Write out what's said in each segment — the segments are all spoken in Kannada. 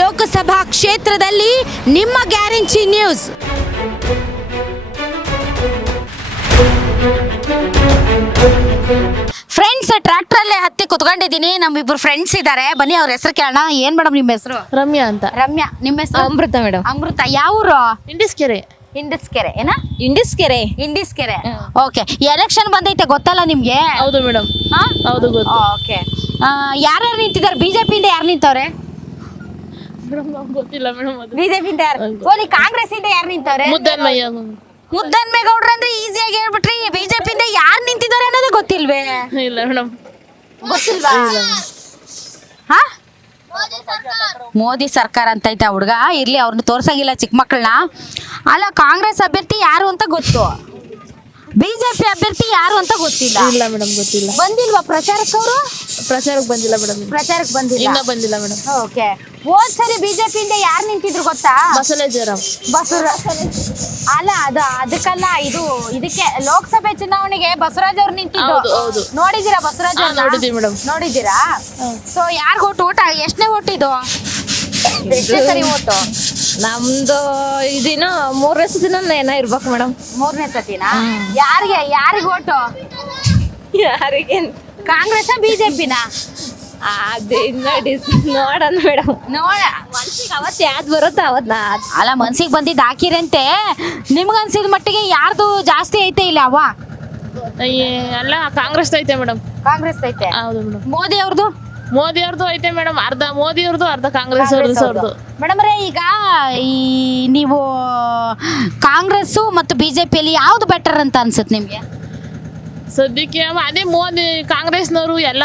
ಲೋಕಸಭಾ ಕ್ಷೇತ್ರದಲ್ಲಿ ನಿಮ್ಮ ಗ್ಯಾರಂಟಿ ನ್ಯೂಸ್. ಫ್ರೆಂಡ್ಸ್, ಟ್ರ್ಯಾಕ್ಟರ್ ಅಲ್ಲೇ ಹತ್ತಿ ಕುತ್ಕೊಂಡಿದ್ದೀನಿ. ನಮ್ಮಿಬ್ರು ಫ್ರೆಂಡ್ಸ್ ಇದ್ದಾರೆ, ಬನ್ನಿ ಅವ್ರ ಹೆಸರು ಕೇಳೋಣ. ಏನ್ ಮೇಡಮ್ ನಿಮ್ಮ ಹೆಸರು? ರಮ್ಯಾ ಅಂತ. ರಮ್ಯಾ. ನಿಮ್ಮ ಹೆಸರು? ಅಮೃತ ಮೇಡಮ್. ಅಮೃತ. ಯಾವೂರು? ಇಂಡಿಸ್ಕೆರೆ. ಇಂಡಿಸ್ಕೆರೆ. ಏನ? ಇಂಡಿಸ್ಕೆರೆ. ಇಂಡಿಸ್ಕೆರೆ. ಓಕೆ. ಎಲೆಕ್ಷನ್ ಬಂದೈತೆ, ಗೊತ್ತಲ್ಲ ನಿಮ್ಗೆ? ಹೌದು ಮೇಡಮ್. ಹೌದು ಗೊತ್ತು. ಓಕೆ. ಯಾರ್ಯಾರು ನಿಂತಿದ್ದಾರೆ? ಬಿಜೆಪಿಯಿಂದ ಯಾರು ನಿಂತವ್ರೆ? ಗೊತ್ತಿಲ್ಲ ಮೇಡಮ್. ಅದು ಬಿಜೆಪಿಯಿಂದ ಯಾರು? ಓಲಿ ಕಾಂಗ್ರೆಸ್ ಇಂದ ಯಾರು ನಿಂತವ್ರೆ? ಮುದ್ದನ್ಮಯ್ಯ. ಮುದ್ದನ್ಮೇಗೌಡ್ರು ಅಂದ್ರೆ ಈಸಿಯಾಗಿ ಹೇಳ್ಬಿಟ್ರಿ. ಬಿಜೆಪಿಯಿಂದ ಯಾರು ನಿಂತಿದ್ದಾರೆ ಅನ್ನೋದೇ ಗೊತ್ತಿಲ್ವೇ? ಇಲ್ಲ ಮೇಡಮ್. ಗೊತ್ತಿಲ್ವಾ? ಹಾ, ಮೋದಿ ಸರ್ಕಾರ ಅಂತ ಐತೆ ಹುಡುಗ. ಇರ್ಲಿ, ಅವ್ರನ್ನ ತೋರ್ಸಂಗಿಲ್ಲ ಚಿಕ್ಕ ಮಕ್ಕಳನ್ನ. ಅಲ್ಲ, ಕಾಂಗ್ರೆಸ್ ಅಭ್ಯರ್ಥಿ ಯಾರು ಅಂತ ಗೊತ್ತು, ಬಿಜೆಪಿ ಅಭ್ಯರ್ಥಿ ಯಾರು ಅಂತ ಗೊತ್ತಿಲ್ಲ. ಇಲ್ಲ ಮೇಡಮ್, ಗೊತ್ತಿಲ್ಲ. ಬಂದಿಲ್ವಾ ಪ್ರಚಾರಕ್ಕೆ? ಅವರು ಪ್ರಚಾರಕ್ಕೆ ಬಂದಿಲ್ಲ ಮೇಡಮ್. ಪ್ರಚಾರಕ್ಕೆ ಬಂದಿಲ್ಲ. ಇನ್ನ ಬಂದಿಲ್ಲ ಮೇಡಮ್. ಓಕೆ. ಹೋದ್ ಸರಿ ಬಿಜೆಪಿಯಿಂದ ಯಾರು ನಿಂತಿದ್ರು ಗೊತ್ತಾ? ಬಸಲೆ ಜಯರಾಮ್. ಅಲ್ಲ, ಅದಕ್ಕಲ್ಲ, ಇದಕ್ಕೆ ಲೋಕಸಭೆ ಚುನಾವಣೆಗೆ ಬಸವರಾಜ್ ಅವ್ರು ನಿಂತಿದ್ದು. ಹೌದು, ಹೌದು. ನೋಡಿದೀರಾ ಬಸವರಾಜ್? ನೋಡಿದೀವಿ ಮೇಡಮ್. ನೋಡಿದೀರಾ? ಸೊ ಯಾರಿಗ ಓಟ್ ಎಷ್ಟನೇ ಓಟ್ ಇದು? ಎಷ್ಟನೇ ಸರಿ ಓಟು? ನಮ್ದು ಇದಿನ 3ನೇ ಸತಿನ ಏನೋ ಇರ್ಬೇಕು ಮೇಡಮ್. 3ನೇ ಸತಿನಾ? ಯಾರಿಗೆ ಓಟು? ಯಾರಿಗೆ? ಕಾಂಗ್ರೆಸ್ ಬಿಜೆಪಿನ? ಅದೇ ನೋಡೋಣ ಮೇಡಮ್. ಮನ್ಸಿಗೆ ಅವತ್ತು ಯಾವ್ದು ಬರುತ್ತೋ ಅವತ್ತು. ಅಲ್ಲ, ಮನ್ಸಿಗೆ ಬಂದಿದ್ದು ಹಾಕಿರಂತೆ. ನಿಮ್ಗನ್ಸಿದ ಮಟ್ಟಿಗೆ ಯಾರ್ದು ಜಾಸ್ತಿ ಐತೆ ಇಲ್ಲ? ಎಲ್ಲ ಕಾಂಗ್ರೆಸ್ ಐತೆ ಮೇಡಮ್. ಕಾಂಗ್ರೆಸ್ ಐತೆ. ಹೌದು ಮೇಡಮ್. ಮೋದಿ ಅವ್ರದ್ದು? ಮೋದಿ ಅವ್ರದ್ದು ಐತೆ ಮೇಡಮ್. ಅರ್ಧ ಮೋದಿ ಅವ್ರದ್ದು, ಅರ್ಧ ಕಾಂಗ್ರೆಸ್ ಅವ್ರದ್ದು. ಮೇಡಮ್ ರೇ, ಈಗ ನೀವು ಕಾಂಗ್ರೆಸ್ ಮತ್ತು ಬಿಜೆಪಿಯಲ್ಲಿ ಯಾವ್ದು ಬೆಟರ್ ಅಂತ ಅನ್ಸುತ್ತೆ ನಿಮ್ಗೆ? ಸದ್ಯಕ್ಕೆ ಅದೇ ಮೋದಿ ಕಾಂಗ್ರೆಸ್ನವರು ಎಲ್ಲ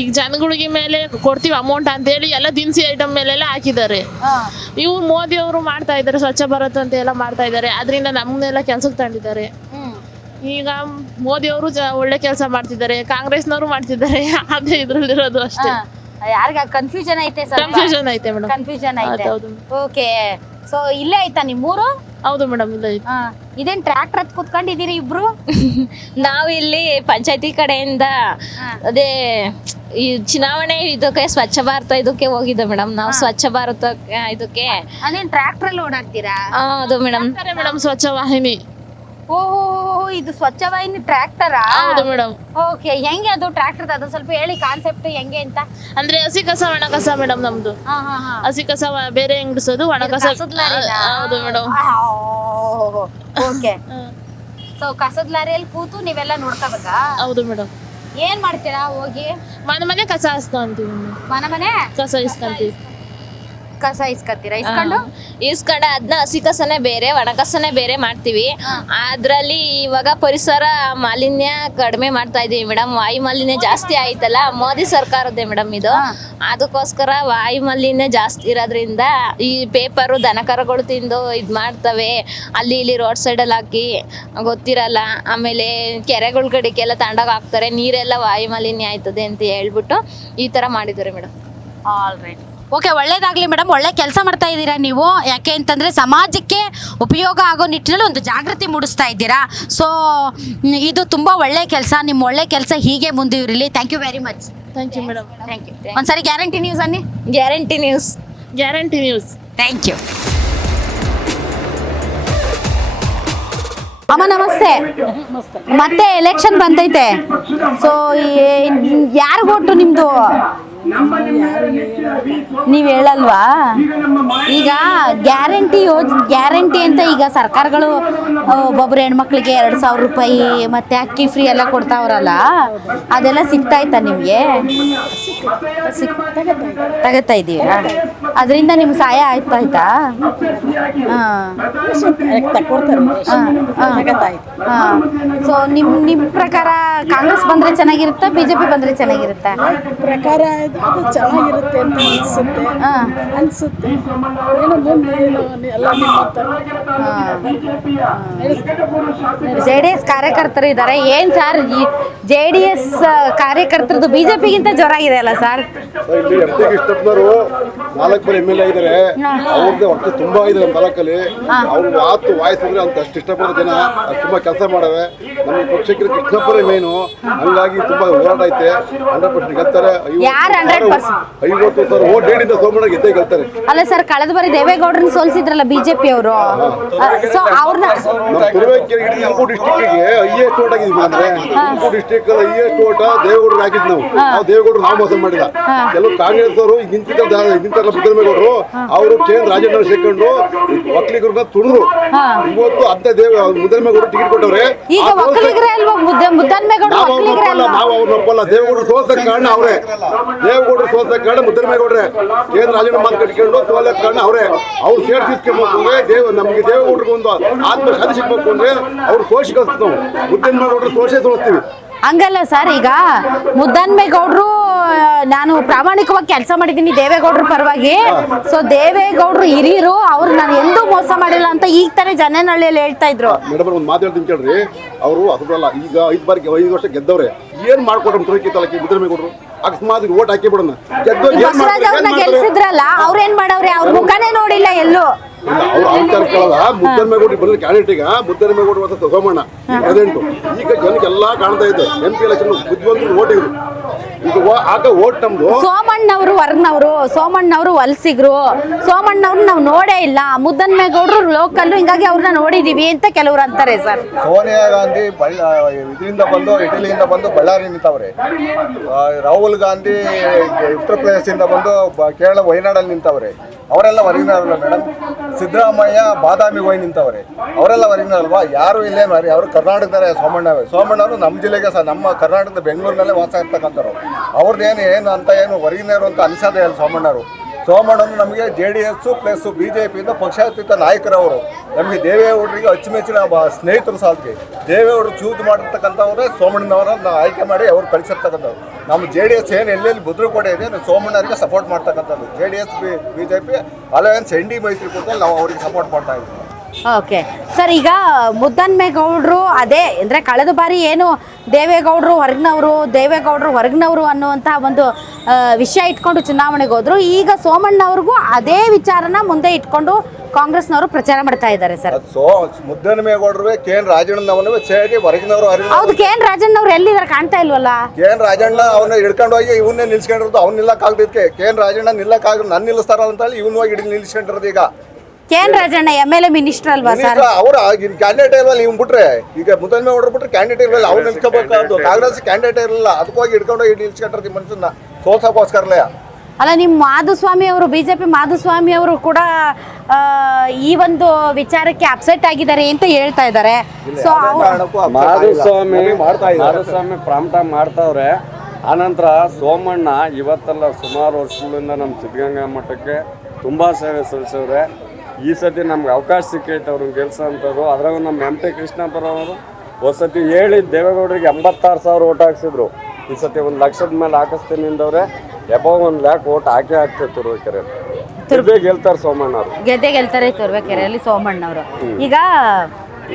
ಈಗ ಜನಗಳಿಗೆ ಮೇಲೆ ಕೊಡ್ತೀವಿ ಅಮೌಂಟ್ ಅಂತ ಹೇಳಿ ಎಲ್ಲ ದಿನಸಿ ಐಟಮ್ ಮೇಲೆಲ್ಲ ಹಾಕಿದ್ದಾರೆ. ಇವ್ರು ಮೋದಿ ಅವರು ಮಾಡ್ತಾ ಇದ್ದಾರೆ, ಸ್ವಚ್ಛ ಭಾರತ್ ಅಂತ ಎಲ್ಲ ಮಾಡ್ತಾ ಇದ್ದಾರೆ. ಅದರಿಂದ ನಮ್ಮನ್ನೆಲ್ಲ ಕೆಲ್ಸಕ್ಕೆ ತಂದಿದ್ದಾರೆ. ಈಗ ಮೋದಿ ಅವರು ಒಳ್ಳೆ ಕೆಲಸ ಮಾಡ್ತಿದ್ದಾರೆ, ಕಾಂಗ್ರೆಸ್ನವರು ಮಾಡ್ತಿದ್ದಾರೆ. ಅದೇ ಇದ್ರಲ್ಲಿರೋದು ಅಷ್ಟೇ. ಯಾರಿಗ ಕನ್ಫ್ಯೂಷನ್ ಐತೆ? ಕನ್ಫ್ಯೂಷನ್ ಐತೆ ಮೇಡಮ್. ಕನ್ಫ್ಯೂಷನ್ ಐತೆ. ಹೌದು. ಓಕೆ. ಸೊ ಇಲ್ಲೇ ಐತಾ ನಿಮ್ಮೂರು? ಹೌದು ಮೇಡಮ್, ಇಲ್ಲ. ಇದೇನ್ ಟ್ರ್ಯಾಕ್ಟರ್ ಹತ್ ಕುತ್ಕೊಂಡಿದ್ದೀರಿ ಇಬ್ರು? ನಾವು ಇಲ್ಲಿ ಪಂಚಾಯತಿ ಕಡೆಯಿಂದ ಅದೇ ಈ ಚುನಾವಣೆ ಇದಕ್ಕೆ ಸ್ವಚ್ಛ ಭಾರತ ಇದಕ್ಕೆ ಹೋಗಿದ್ದೆ ಮೇಡಮ್. ನಾವು ಸ್ವಚ್ಛ ಭಾರತ ಇದಕ್ಕೆ ಅದೇನ್ ಟ್ರ್ಯಾಕ್ಟರ್ ಅಲ್ಲಿ ಓಡಾಡ್ತೀರಾ? ಹೌದು ಮೇಡಮ್. ಮೇಡಮ್ ಸ್ವಚ್ಛ ವಾಹಿನಿ. ಓಹೋ, ಇದು ಸ್ವಚ್ಛ ವಾಹಿನಿ ಟ್ರ್ಯಾಕ್ಟರಾ? ಹೌದು ಮೇಡಮ್. ಓಕೆ. ಹೆಂಗೆ ಅದು ಟ್ರ್ಯಾಕ್ಟರ್? ಅದು ಸ್ವಲ್ಪ ಹೇಳಿ ಕಾನ್ಸೆಪ್ಟ್ ಹೆಂಗೆ ಅಂತ. ಅಂದ್ರೆ ಹಸಿ ಕಸ ಒಣ ಕಸ ಮೇಡಮ್ ನಮ್ದು. ಹಸಿ ಕಸ ಬೇರೆ ಹೆಂಗಡಿಸೋದು, ಒಣ ಕಸ. ಹೌದು ಮೇಡಮ್. ಓಕೆ. ಸೊ ಕಸದ ಲಾರಿಯಲ್ಲಿ ಕೂತು ನೀವೆಲ್ಲ ನೋಡ್ಕೋಬೇಕಾ? ಹೌದು ಮೇಡಮ್. ಏನ್ ಮಾಡ್ತೀರಾ ಹೋಗಿ? ಮನೆ ಕಸ ಇಸ್ಕೊಂತೀವಿ. ಮನೆ ಕಸ ಇಸ್ಕೊಂತೀವಿ. ಕಸ ಇಸ್ಕೊತೀರಾ? ಇಸ್ಕೊಂಡ ಅದನ್ನ ಹಸಿ ಕಸನೇ ಬೇರೆ, ಒಣ ಕಸನೇ ಬೇರೆ ಮಾಡ್ತೀವಿ. ಅದ್ರಲ್ಲಿ ಇವಾಗ ಪರಿಸರ ಮಾಲಿನ್ಯ ಕಡಿಮೆ ಮಾಡ್ತಾ ಇದೀವಿ ಮೇಡಮ್. ವಾಯು ಮಾಲಿನ್ಯ ಜಾಸ್ತಿ ಆಯ್ತಲ್ಲ, ಮೋದಿ ಸರ್ಕಾರದ್ದೇ ಮೇಡಮ್ ಇದು. ಅದಕ್ಕೋಸ್ಕರ ವಾಯು ಮಾಲಿನ್ಯ ಜಾಸ್ತಿ ಇರೋದ್ರಿಂದ ಈ ಪೇಪರು ದನಕರಗಳು ತಿಂದು ಇದ್ ಮಾಡ್ತವೆ. ಅಲ್ಲಿ ಇಲ್ಲಿ ರೋಡ್ ಸೈಡಲ್ಲಿ ಹಾಕಿ ಗೊತ್ತಿರಲ್ಲ. ಆಮೇಲೆ ಕೆರೆಗಳ ಕಡೆಗೆಲ್ಲ ತಗೊಂಡೋಗಿ ಹಾಕ್ತಾರೆ. ನೀರೆಲ್ಲ ವಾಯು ಮಾಲಿನ್ಯ ಆಯ್ತದೆ ಅಂತ ಹೇಳ್ಬಿಟ್ಟು ಈ ತರ ಮಾಡಿದ್ದಾರೆ ಮೇಡಮ್. All right. ಓಕೆ, ಒಳ್ಳೇದಾಗ್ಲಿ ಮೇಡಮ್. ಒಳ್ಳೆ ಕೆಲಸ ಮಾಡ್ತಾ ಇದ್ದೀರಾ ನೀವು. ಯಾಕೆ ಅಂತಂದರೆ ಸಮಾಜಕ್ಕೆ ಉಪಯೋಗ ಆಗೋ ನಿಟ್ಟಿನಲ್ಲಿ ಒಂದು ಜಾಗೃತಿ ಮೂಡಿಸ್ತಾ ಇದ್ದೀರಾ. ಸೊ ಇದು ತುಂಬ ಒಳ್ಳೆ ಕೆಲಸ. ನಿಮ್ಮ ಒಳ್ಳೆ ಕೆಲಸ ಹೀಗೆ ಮುಂದುವರಿಲಿ. Thank you very much. Thank you madam. Thank you. ಒಂದ್ಸರಿ ಗ್ಯಾರಂಟಿ ನ್ಯೂಸ್ ಅನ್ನಿ. Guarantee news. Guarantee news. Thank you. ಅಮ್ಮ ನಮಸ್ತೆ. ಮತ್ತೆ ಎಲೆಕ್ಷನ್ ಬಂತೈತೆ. ಸೊ ಯಾರು ಓಟು ನಿಮ್ದು? ನೀವು ಹೇಳಲ್ವಾ? ಈಗ ಗ್ಯಾರಂಟಿ ಅಂತ ಈಗ ಸರ್ಕಾರಗಳು ಒಬ್ಬೊಬ್ರು ಹೆಣ್ಮಕ್ಳಿಗೆ 2,000 ರೂಪಾಯಿ ಮತ್ತೆ ಅಕ್ಕಿ ಫ್ರೀ ಎಲ್ಲ ಕೊಡ್ತಾವ್ರಲ್ಲ, ಅದೆಲ್ಲ ಸಿಗ್ತಾಯ್ತಾ ನಿಮ್ಗೆ? ತಗೋತಾ ಇದ್ದೀರಾ? ಅದರಿಂದ ನಿಮ್ಗೆ ಸಹಾಯ ಆಯ್ತಾ? ಸೊ ನಿಮ್ಮ ಪ್ರಕಾರ ಕಾಂಗ್ರೆಸ್ ಬಂದ್ರೆ ಚೆನ್ನಾಗಿರುತ್ತಾ, ಬಿಜೆಪಿ ಬಂದ್ರೆ ಚೆನ್ನಾಗಿರುತ್ತಾ? ಪ್ರಕಾರ ಅದು ಚೆನ್ನಾಗಿರುತ್ತೆ ಅಂತ ಅನ್ಸುತ್ತೆ. ಏನೋ ಮುಂದೆ ಎಲ್ಲ JDS ಕಾರ್ಯಕರ್ತರು ಇದ್ದಾರೆ. ಏನ್ ಸರ್, JDS ಕಾರ್ಯಕರ್ತರದ್ದು ಬಿಜೆಪಿಗಿಂತ ಜೋರಾಗಿದೆ ಅಲ್ಲ ಸರ್? ಇಲ್ಲಿ ಕೃಷ್ಣಪ್ಪನವರು 4 ಬಾರಿ MLA ಇದ್ದಾರೆ. ಅವ್ರದ್ದು ಹೊಟ್ಟೆ ತುಂಬಾ ಇದೆ ನಮ್ಮ ತಾಲೂಕಲ್ಲಿ. ಅವ್ರ ವಾಯ್ಸ್ ಅಂದ್ರೆ ಅಂತ ಅಷ್ಟು ಇಷ್ಟಪಡೋ ಜನ ತುಂಬಾ ಕೆಲಸ ಮಾಡವೆ. ನಮ್ಮ ಪಕ್ಷಕ್ಕೆ ಕೃಷ್ಣಪ್ಪರೇ ಮೇನು. ಹಂಗಾಗಿ ತುಂಬಾ ಹೋರಾಟ ಐತೆ. 100% ಗೆಲ್ತಾರೆ. ಯಾರು 100%. 50,000 ಓಟ್ ಲೀಡಿಂದ ಸೋಮಣ್ಣ ಗೆದ್ದೇ ಗೆಲ್ತಾರೆ. ಅಲ್ಲ ಸರ್, ಕಳೆದ ಬಾರಿ ದೇವೇಗೌಡರನ್ನ ಸೋಲ್ಸಿದ್ರಲ್ಲ ಬಿಜೆಪಿ ಅವರು, ಸೊ ಅವ್ರನ್ನ ನಮ್ಮ ತುರುವೇಕೆರೆ ಇಡೀ ತುಮಕೂರು ಡಿಸ್ಟಿಕ್ಕಿಗೆ ಹೈಯೆಸ್ಟ್ ಓಟ್ ಆಗಿದ್ವಿ ಅಂದ್ರೆ ತುಮಕೂರು ಡಿಸ್ಟಿಕ್ ಹೈಯೆಸ್ಟ್ ಓಟ ದೇವೇಗೌಡರು ಹಾಕಿದ್ ನಾವು ದೇವೇಗೌಡರು ನಾವು ಮೋಸ ಮಾಡಿಲ್ಲ. ಕೆಲವು ಕಾಂಗ್ರೆಸ್ ಅವರು ನಿಂತಾರಲ್ಲ ಮುದ್ದನ್ಮೇಗೌಡರು, ಅವರು ಕೇಂದ್ರ ರಾಜಣ್ಣ ಸೇರ್ಕೊಂಡು ಒಕ್ಕಲಿಗರನ್ನ ತುಳಿದ್ರು. ಇವತ್ತು ಅಂತ ಮುದ್ದನ್ಮೇಗೌಡರು ಟಿಕೆಟ್ ಕೊಟ್ಟವ್ರೆ. ಈಗ ಒಕ್ಕಲಿಗರೇ ಅಲ್ವಾ ಮುದ್ದನ್ಮೇಗೌಡರು ಒಕ್ಕಲಿಗರೇ ಅಲ್ವಾ? ನಾವು ಅವ್ರನ್ನ ಒಪ್ಪಲ್ಲ. ದೇವೇಗೌಡರು ಸೋಲ್ಸಕ್ ಕಾರಣ ಅವರೇ. ದೇವೇಗೌಡರು ಸೋಲ್ಸಕ್ ಕಾರಣ ಮುದ್ದನ್ಮೇಗೌಡ್ರೆ. ಕೇಂದ್ರ ರಾಜಣ್ಣ ಮಾತು ಕಟ್ಕೊಂಡು ಸೋಲಕ್ ಕಾರಣ ಅವರೇ. ಅವ್ರು ಸೇರ್ಸಿಸ್ಕೊಬೇಕು ಅಂದ್ರೆ ನಮ್ಗೆ ದೇವೇಗೌಡರಿಗೆ ಒಂದು ಆತ್ಮಶಾಂತಿ ಸಿಗ್ಬೇಕು ಅಂದ್ರೆ ಅವ್ರು ಸೋಸಿ ಕಳಿಸ್ತೀವಿ. ನಾವು ಮುದ್ದನ್ಮೇಗೌಡರು ಸೋಲಿಸ್ತೀವಿ. ಹಂಗಲ್ಲ ಸರ್, ಈಗ ಮುದ್ದನ್ಮೇಗೌಡರು ನಾನು ಪ್ರಾಮಾಣಿಕವಾಗಿ ಕೆಲಸ ಮಾಡಿದ್ದೀನಿ ದೇವೇಗೌಡರ ಪರವಾಗಿ. ಸೊ ದೇವೇಗೌಡರು ಹಿರಿಯರು, ಅವ್ರು ನಾನು ಎಂದೂ ಮೋಸ ಮಾಡಿಲ್ಲ ಅಂತ ಈಗ ತಾನೇ ಜನನಹಳ್ಳಿಯಲ್ಲಿ ಹೇಳ್ತಾ ಇದ್ರು. ಮೇಡಮ್ ಒಂದು ಮಾತು ಹೇಳ್ತೀನಿ ಕೇಳ್ರಿ, ಅವರು ಅದ್ರಲ್ಲ ಈಗ 5 ವರ್ಷ ಗೆದ್ದವ್ರೆ. ಏನ್ ಮಾಡ್ಕೊಟ್ರು ತುರುವೇಕೆರೆ ಮುದ್ದನ್ಮೇಗೌಡರು? ಅಕಸ್ಮಾತ್ ಓಟ್ ಹಾಕಿ ಬಿಡೋಣ ಬಸವರಾಜ್ ಅವ್ರನ್ನ ಗೆಲ್ಸಿದ್ರಲ್ಲ, ಅವ್ರೇನ್ ಮಾಡವ್ರೆ? ಅವ್ರ ಮುಖನೇ ನೋಡಿಲ್ಲ ಎಲ್ಲೂ. ಅವ್ರು ಕೇಳಲ್ಲ. ಮುದ್ದನ್ಮೇಗೌಡರು ಬಂದ ಕ್ಯಾಂಡಿಡೇಟ್ ಈಗ ಮುದ್ದನ್ಮೇಗೌಡರು ಮತ್ತು ಸೋಮಣ್ಣ ಪ್ರೆಸಿಡೆಂಟ್. ಈಗ ಜನಕ್ಕೆ ಎಲ್ಲಾ ಕಾಣ್ತಾ ಇದೆ. MP ಎಲೆಕ್ಷನ್ ಬುದ್ಧಿವಂತರು ಓಟ್ ಇದ್ರು. ಈಗ ಆಗ ಓಟ್ ನಮ್ದು. ಸೋಮಣ್ಣವರು ವರ್ಗನವರು, ಸೋಮಣ್ಣವರು ವಲಸಿಗರು, ಸೋಮಣ್ಣವ್ರನ್ನ ನಾವು ನೋಡೇ ಇಲ್ಲ. ಮುದ್ದನ್ಮೇಗೌಡರು ಲೋಕಲ್, ಹಿಂಗಾಗಿ ಅವ್ರನ್ನ ನೋಡಿದೀವಿ ಅಂತ ಕೆಲವ್ರು ಅಂತಾರೆ ಸರ್. ಸೋನಿಯಾ ಗಾಂಧಿ ಇದರಿಂದ ಬಂದು ಇಟಲಿಯಿಂದ ಬಂದು ಬಳ್ಳಾರಿ ನಿಂತವ್ರೆ. ರಾಹುಲ್ ಗಾಂಧಿ ಉತ್ತರ ಪ್ರದೇಶದಿಂದ ಬಂದು ಕೇರಳ ವಯನಾಡಲ್ಲಿ ನಿಂತವ್ರೆ. ಅವರೆಲ್ಲ ಹೊರಗಿನವರಲ್ಲ ಮೇಡಮ್. ಸಿದ್ದರಾಮಯ್ಯ ಬಾದಾಮಿ ಹೋಗಿ ನಿಂತವ್ರೆ. ಅವರೆಲ್ಲ ಹೊರಗಿನವಲ್ವಾ? ಯಾರು ಇಲ್ಲೇನು ಮಾರಿ, ಅವರು ಕರ್ನಾಟಕದವರೇ. ಸೋಮಣ್ಣವರು ನಮ್ಮ ಜಿಲ್ಲೆಗೆ ನಮ್ಮ ಕರ್ನಾಟಕದ ಬೆಂಗಳೂರಿನಲ್ಲೇ ವಾಸ ಇರ್ತಕ್ಕಂಥವ್ರು. ಅವ್ರದ್ದೇನು ಏನು ಅಂತ ಏನು ಹೊರಗಿನವರು ಅಂತ ಅನಿಸೋದೇ ಇಲ್ಲ ಸೋಮಣ್ಣವರು. ಸೋಮಣ್ಣವರು ನಮಗೆ JDS ಪ್ಲಸ್ BJಪಿಯಿಂದ ಪಕ್ಷಾತೀತ ನಾಯಕರವರು. ನಮಗೆ ದೇವೇಗೌಡರಿಗೆ ಅಚ್ಚುಮೆಚ್ಚಿನ ಸ್ನೇಹಿತರು ಸಾಧ್ಯ. ದೇವೇಗೌಡರು ಚೂಸ್ ಮಾಡಿರ್ತಕ್ಕಂಥವ್ರೆ ಸೋಮಣ್ಣನವರನ್ನ ಆಯ್ಕೆ ಮಾಡಿ ಅವ್ರು ಕಳಿಸಿರ್ತಕ್ಕಂಥವ್ರು. ನಮ್ಮ JDS ಏನು ಎಲ್ಲೆಲ್ಲಿ ಭದ್ರಕೋಟೆ ಇದೆ ಸೋಮಣ್ಣರಿಗೆ ಸಪೋರ್ಟ್ ಮಾಡ್ತಕ್ಕಂಥದ್ದು. JDS BJP ಅಲಯನ್ಸ್ ND ಮೈತ್ರಿಕೂಟದಲ್ಲಿ ನಾವು ಅವ್ರಿಗೆ ಸಪೋರ್ಟ್ ಮಾಡ್ತಾ ಇದ್ದೀವಿ. ಓಕೆ ಸರ್, ಈಗ ಮುದ್ದನ್ಮೇಗೌಡರು ಅದೇ ಅಂದರೆ ಕಳೆದ ಬಾರಿ ಏನು ದೇವೇಗೌಡರು ಹೊರಗಿನವರು ಅನ್ನುವಂಥ ಒಂದು ವಿಷಯ ಇಟ್ಕೊಂಡು ಚುನಾವಣೆಗೆ ಹೋದ್ರು. ಈಗ ಸೋಮಣ್ಣವ್ರಿಗೂ ಅದೇ ವಿಚಾರನ ಮುಂದೆ ಇಟ್ಕೊಂಡು ಕಾಂಗ್ರೆಸ್ನವರು ಪ್ರಚಾರ ಮಾಡ್ತಾ ಇದ್ದಾರೆ ಸರ್. ಮುದ್ದನ್ಮೇಗೌಡರು KN ರಾಜಣ್ಣನವನು ಸೇರಿ ಹೊರಗಿನವರು. ಹೌದು, KN ರಾಜಣ್ಣವ್ರು ಎಲ್ಲಿದ್ದಾರೆ? ಕಾಣ್ತಾ ಇಲ್ವಲ್ಲ? KN ರಾಜಣ್ಣ ಅವನ್ನ ಹಿಡ್ಕೊಂಡು ಹೋಗಿ ಇವನ್ನೇ ನಿಲ್ಸ್ಕೊಂಡಿರೋದು. ಅವ್ನು ನಿಲ್ಲಕ್ಕಾಗದಕ್ಕೆ KN ರಾಜಣ್ಣ ನಿಲ್ಲಕ್ಕಾಗ ನನ್ನ ನಿಲ್ಲಿಸ್ತಾರ ಅಂತ ಹೇಳಿ ಇವನು ಹೋಗಿ ನಿಲ್ಸ್ಕೊಂಡಿರೋದು. ಈಗ KN ರಾಜಣ್ಣ MLA ಮಿನಿಸ್ಟರ್ ಅಲ್ವಾ ಸರ್? ಅವ್ರ ಕ್ಯಾಂಡಿಡೇಟ್ ಇಲ್ವಲ್ಲ, ನೀವು ಬಿಟ್ರೆ ಈಗ ಮುದ್ದನ್ಮೇಗೌಡರು ಬಿಟ್ರೆ ಕ್ಯಾಂಡಿಡೇಟ್ ಇರಲಿಲ್ಲ. ಅವ್ರು ನಿಲ್ಸ್ಕೋಬೇಕಾದ್ರು. ಕಾಂಗ್ರೆಸ್ ಕ್ಯಾಂಡಿಡೇಟ್ ಇರಲಿಲ್ಲ, ಅದಕ್ಕೋಗಿ ಹಿಡ್ಕೊಂಡು ಹೋಗಿ ನಿಲ್ಸ್ಕೊಂಡ್ರೆ ಮನುಷ್ಯನ ಸೋಲ್ಸಕ್ಕೋಸ್ಕರಲೇ. ಅಲ್ಲ, ನಿಮ್ಮ ಮಾಧುಸ್ವಾಮಿ ಅವರು BJP ಮಾಧುಸ್ವಾಮಿ ಅವರು ಕೂಡ ಈ ಒಂದು ವಿಚಾರಕ್ಕೆ ಅಪ್ಸೆಟ್ ಆಗಿದ್ದಾರೆ ಅಂತ ಹೇಳ್ತಾ ಇದ್ದಾರೆ. ಸೊ ಮಾಧುಸ್ವಾಮಿ ಪ್ರಾಂಪ್ಟ ಮಾಡ್ತಾವ್ರೆ. ಆನಂತರ ಸೋಮಣ್ಣ ಇವತ್ತಲ್ಲ ಸುಮಾರು ವರ್ಷಗಳಿಂದ ನಮ್ಮ ಸಿದ್ಧಗಂಗಾ ಮಠಕ್ಕೆ ತುಂಬ ಸೇವೆ ಸಲ್ಲಿಸವ್ರೆ. ಈ ಸತಿ ನಮ್ಗೆ ಅವಕಾಶ ಸಿಕ್ಕೈತೆ ಅವ್ರನ್ನ ಗೆಲ್ಸೋಂಥದ್ದು. ಅದ್ರಾಗ ನಮ್ಮ MP ಕೃಷ್ಣಪ್ಪರವರು ಹೊಸತಿ ಹೇಳಿ ದೇವೇಗೌಡರಿಗೆ 86,000 ಓಟ್ ಹಾಕ್ಸಿದ್ರು. ಈ ಸತಿ 1 ಲಕ್ಷದ ಮೇಲೆ ಹಾಕಿಸ್ತೀನಿ ನಿಂದವ್ರೆ. ಎಬವ್ 1 ಲ್ಯಾಕ್ ಓಟ್ ಹಾಕಿ ತುರುವೇಕೆರೆ ಗೆಲ್ತಾರೆ ಸೋಮಣ್ಣವ್ರು. ಗೆಲ್ತಾರೆ ತುರುವೇಕೆರೆಯಲ್ಲಿ ಸೋಮಣ್ಣವರು. ಈಗ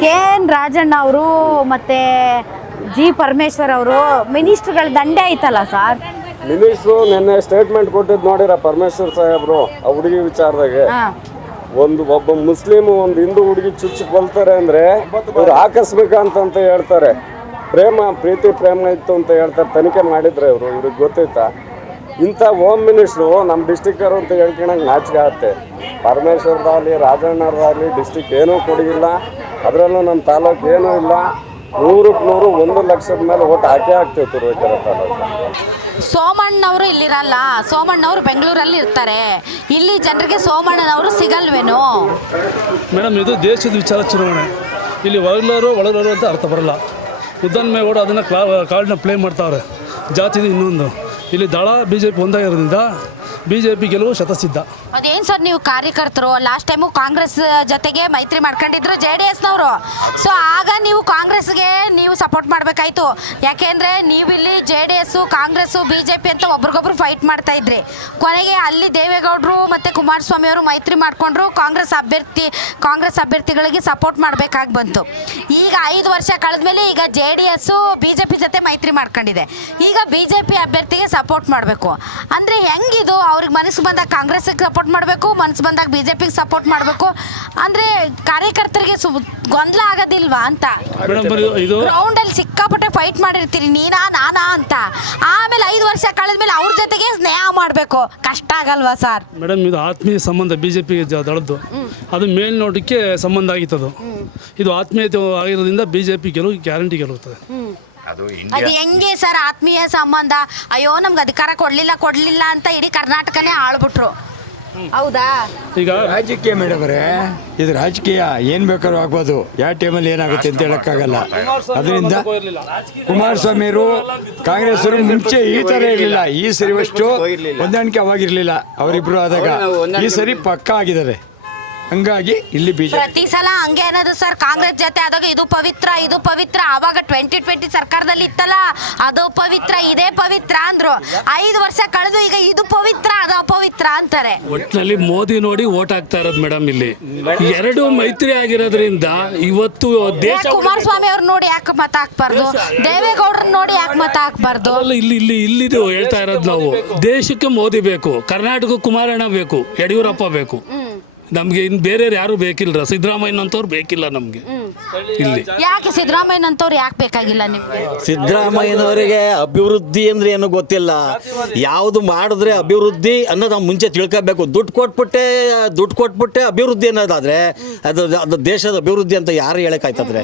KN ರಾಜಣ್ಣ ಅವರು ಮತ್ತೆ G ಪರಮೇಶ್ವರ್ ಅವರು ಮಿನಿಸ್ಟರ್ಗಳ ದಂಡೆ ಐತಲ್ಲ ಸರ್? ಮಿನಿಸ್ಟ್ರು ನಿನ್ನೆ ಸ್ಟೇಟ್ಮೆಂಟ್ ಕೊಟ್ಟಿದ್ದು ನೋಡಿರ ಪರಮೇಶ್ವರ್ ಸಾಹೇಬ್ರು. ಆ ಹುಡುಗಿ ವಿಚಾರದಾಗೆ ಒಬ್ಬ ಮುಸ್ಲಿಮ್ ಒಂದು ಹಿಂದೂ ಹುಡುಗಿ ಚುಚ್ಚಿ ಕೊಲ್ತಾರೆ ಅಂದ್ರೆ ಇವ್ರು ಆಕಸ್ಮಿಕ ಅಂತ ಹೇಳ್ತಾರೆ. ಪ್ರೀತಿ ಪ್ರೇಮ ಇತ್ತು ಅಂತ ಹೇಳ್ತಾರೆ. ತನಿಖೆ ಮಾಡಿದ್ರೆ ಇವ್ರಿಗೆ ಗೊತ್ತೈತಾ? ಇಂಥ ಹೋಮ್ ಮಿನಿಸ್ಟ್ರು ನಮ್ಮ ಡಿಸ್ಟಿಕ್ಕರು ಅಂತ ಹೇಳ್ಕೊಳಂಗೆ ನಾಚಿಕೆ ಆಗುತ್ತೆ. ಪರಮೇಶ್ವರದಾಗಲಿ ರಾಜಣ್ಣರದಾಗಲಿ ಡಿಸ್ಟಿಕ್ ಏನೂ ಕೊಡಗಿಲ್ಲ. ಅದರಲ್ಲೂ ನಮ್ಮ ತಾಲೂಕು ಏನೂ ಇಲ್ಲ. 100ಕ್ಕೆ 100 1 ಲಕ್ಷದ ಮೇಲೆ ಓಟ್ ಹಾಕ್ತೇವೆ ತುರುವೇಕೆರೆ ತಾಲೂಕು. ಸೋಮಣ್ಣವರು ಇಲ್ಲಿರಲ್ಲ, ಸೋಮಣ್ಣವರು ಬೆಂಗಳೂರಲ್ಲಿ ಇರ್ತಾರೆ. ಇಲ್ಲಿ ಜನರಿಗೆ ಸೋಮಣ್ಣನವರು ಸಿಗಲ್ವೇನೋ? ಮೇಡಮ್, ಇದು ದೇಶದ ವಿಚಾರ ಚುನಾವಣೆ. ಇಲ್ಲಿ ಒಳಗವರು ಅಂತ ಅರ್ಥ ಬರಲ್ಲ. ಮುದ್ದನ್ಮೇಗೌಡ ಅದನ್ನು ಕಾರ್ಡ್ನ ಪ್ಲೇ ಮಾಡ್ತಾವ್ರೆ. ಜಾತಿದು ಇನ್ನೊಂದು. ಇಲ್ಲಿ ದಳ BJP ಒಂದಾಗಿರೋದ್ರಿಂದ BJP ಗೆಲುವು ಶತಸಿದ್ಧ. ಅದೇನು ಸರ್, ನೀವು ಕಾರ್ಯಕರ್ತರು ಲಾಸ್ಟ್ ಟೈಮು ಕಾಂಗ್ರೆಸ್ ಜೊತೆಗೆ ಮೈತ್ರಿ ಮಾಡ್ಕೊಂಡಿದ್ರು JDSನವರು. ಸೊ ಆಗ ನೀವು ಕಾಂಗ್ರೆಸ್ಗೆ ನೀವು ಸಪೋರ್ಟ್ ಮಾಡಬೇಕಾಯ್ತು. ಯಾಕೆಂದರೆ ನೀವಿಲ್ಲಿ JDS ಕಾಂಗ್ರೆಸ್ BJP ಅಂತ ಒಬ್ರಿಗೊಬ್ರು ಫೈಟ್ ಮಾಡ್ತಾ ಇದ್ರಿ. ಕೊನೆಗೆ ಅಲ್ಲಿ ದೇವೇಗೌಡರು ಮತ್ತು ಕುಮಾರಸ್ವಾಮಿ ಅವರು ಮೈತ್ರಿ ಮಾಡಿಕೊಂಡ್ರು. ಕಾಂಗ್ರೆಸ್ ಅಭ್ಯರ್ಥಿಗಳಿಗೆ ಸಪೋರ್ಟ್ ಮಾಡಬೇಕಾಗಿ ಬಂತು. ಈಗ 5 ವರ್ಷ ಕಳೆದ್ಮೇಲೆ ಈಗ JDS BJP ಜೊತೆ ಮೈತ್ರಿ ಮಾಡ್ಕೊಂಡಿದೆ. ಈಗ BJP ಅಭ್ಯರ್ಥಿಗೆ ಸಪೋರ್ಟ್ ಮಾಡಬೇಕು ಅಂದರೆ ಹೆಂಗಿದು? ಅವ್ರಿಗೆ ಮನಸ್ಸು ಬಂದಾಗ ಕಾಂಗ್ರೆಸ್ಗೆ ಸಪೋರ್ಟ್ ಮಾಡಬೇಕು, ಮನಸ್ಸು ಬಂದಾಗ BJPಗೆ ಸಪೋರ್ಟ್ ಮಾಡಬೇಕು ಅಂದರೆ ಕಾರ್ಯಕರ್ತರಿಗೆ ಗೊಂದಲ ಆಗೋದಿಲ್ವಾ ಅಂತ? ಗ್ರೌಂಡಲ್ಲಿ ಸಿಕ್ಕಾಪಟ್ಟೆ ಫೈಟ್ ಮಾಡಿರ್ತೀರಿ, ನಾನಾ ಅಂತ. ಆಮೇಲೆ 5 ವರ್ಷ ಕಳೆದ್ಮೇಲೆ ಅವ್ರ ಜೊತೆಗೆ ಸ್ನೇಹ ಮಾಡಬೇಕು, ಕಷ್ಟ ಆಗಲ್ವಾ ಸರ್? ಮೇಡಮ್ ಇದು ಆತ್ಮೀಯ ಸಂಬಂಧ ಬಿ ಜೆ ಪಿಗೆ ದಳದ್ದು, ಅದು ಮೇಲ್ನೋಟಕ್ಕೆ ಸಂಬಂಧ ಆಗಿತ್ತದು. ಇದು ಆತ್ಮೀಯತೆ ಆಗಿರೋದ್ರಿಂದ ಬಿ ಜೆ ಪಿ ಗ್ಯಾರಂಟಿ ಗೆಲ್ಲುತ್ತದೆ. ಅದು ಹೆಂಗೆ ಸರ್ ಆತ್ಮೀಯ ಸಂಬಂಧ? ಅಯ್ಯೋ ನಮ್ಗೆ ಅಧಿಕಾರ ಕೊಡ್ಲಿಲ್ಲ ಅಂತ ಇಡೀ ಕರ್ನಾಟಕನೇ ಆಳ್ಬಿಟ್ರು, ಹೌದಾ? ಈಗ ರಾಜಕೀಯ ಮೇಡಮ್ರೆ, ಇದು ರಾಜಕೀಯ ಏನು ಬೇಕಾದ್ರೂ ಆಗ್ಬೋದು, ಯಾವ ಟೈಮಲ್ಲಿ ಏನಾಗುತ್ತೆ ಅಂತ ಹೇಳಕ್ಕಾಗಲ್ಲ. ಅದರಿಂದ ಕುಮಾರಸ್ವಾಮಿಯವರು ಕಾಂಗ್ರೆಸ್ ಅವರು ಮುಂಚೆ ಈ ಥರ ಇರಲಿಲ್ಲ, ಈ ಸರಿವಷ್ಟು ಹೊಂದಾಣಿಕೆ ಅವಾಗಿರಲಿಲ್ಲ ಅವರಿಬ್ರು ಆದಾಗ. ಈ ಸರಿ ಪಕ್ಕ ಆಗಿದ್ದಾರೆ, ಹಂಗಾಗಿ ಇಲ್ಲಿ ಬಿಜೆಪಿ ಪ್ರತಿ ಸಲ ಹಂಗೆ ಅನ್ನೋದು ಸರ್. ಕಾಂಗ್ರೆಸ್ ಜೊತೆ ಆದಾಗ ಇದು ಪವಿತ್ರ ಆವಾಗ 2020 ಸರ್ಕಾರದಲ್ಲಿ ಇತ್ತಲ್ಲ, ಅದು ಪವಿತ್ರ ಇದೇ ಪವಿತ್ರ ಅಂದ್ರು. 5 ವರ್ಷ ಕಳೆದು ಈಗ ಇದು ಪವಿತ್ರ ಅದು ಅಪವಿತ್ರ ಅಂತಾರೆ. ಒಟ್ಟಿನಲ್ಲಿ ಮೋದಿ ನೋಡಿ ಓಟ್ ಹಾಕ್ತಾ ಇರೋದು ಮೇಡಮ್. ಇಲ್ಲಿ ಎರಡು ಮೈತ್ರಿ ಆಗಿರೋದ್ರಿಂದ ಇವತ್ತು ದೇಶ ಕುಮಾರಸ್ವಾಮಿ ಅವ್ರು ನೋಡಿ ಯಾಕೆ ಮತ ಹಾಕ್ಬಾರ್ದು? ದೇವೇಗೌಡರನ್ನ ನೋಡಿ ಯಾಕೆ ಮತ ಹಾಕ್ಬಾರ್ದು? ಇಲ್ಲಿದು ಹೇಳ್ತಾ ಇರೋದು ನಾವು. ದೇಶಕ್ಕೆ ಮೋದಿ ಬೇಕು, ಕರ್ನಾಟಕ ಕುಮಾರಣ್ಣ ಬೇಕು, ಯಡಿಯೂರಪ್ಪ ಬೇಕು. ನಮ್ಗೆ ಇನ್ನು ಬೇರೆ ಯಾರು ಬೇಕಿಲ್ಲ, ಸಿದ್ದರಾಮಯ್ಯನಂತವ್ರು ಬೇಕಿಲ್ಲ ನಮ್ಗೆ ಇಲ್ಲಿ. ಯಾಕೆ ಸಿದ್ದರಾಮಯ್ಯನಂತವ್ರು ಯಾಕೆ ಬೇಕಾಗಿಲ್ಲ ನಿಮ್ಗೆ? ಸಿದ್ದರಾಮಯ್ಯನವರಿಗೆ ಅಭಿವೃದ್ಧಿ ಅಂದ್ರೆ ಏನು ಗೊತ್ತಿಲ್ಲ. ಯಾವುದು ಮಾಡಿದ್ರೆ ಅಭಿವೃದ್ಧಿ ಅನ್ನೋದು ನಾವು ಮುಂಚೆ ತಿಳ್ಕೋಬೇಕು. ದುಡ್ಡು ಕೊಟ್ಬಿಟ್ಟೆ ಅಭಿವೃದ್ಧಿ ಅನ್ನೋದಾದ್ರೆ ಅದು ದೇಶದ ಅಭಿವೃದ್ಧಿ ಅಂತ ಯಾರು ಹೇಳಕ್ಕಾಯ್ತದ್ರೆ?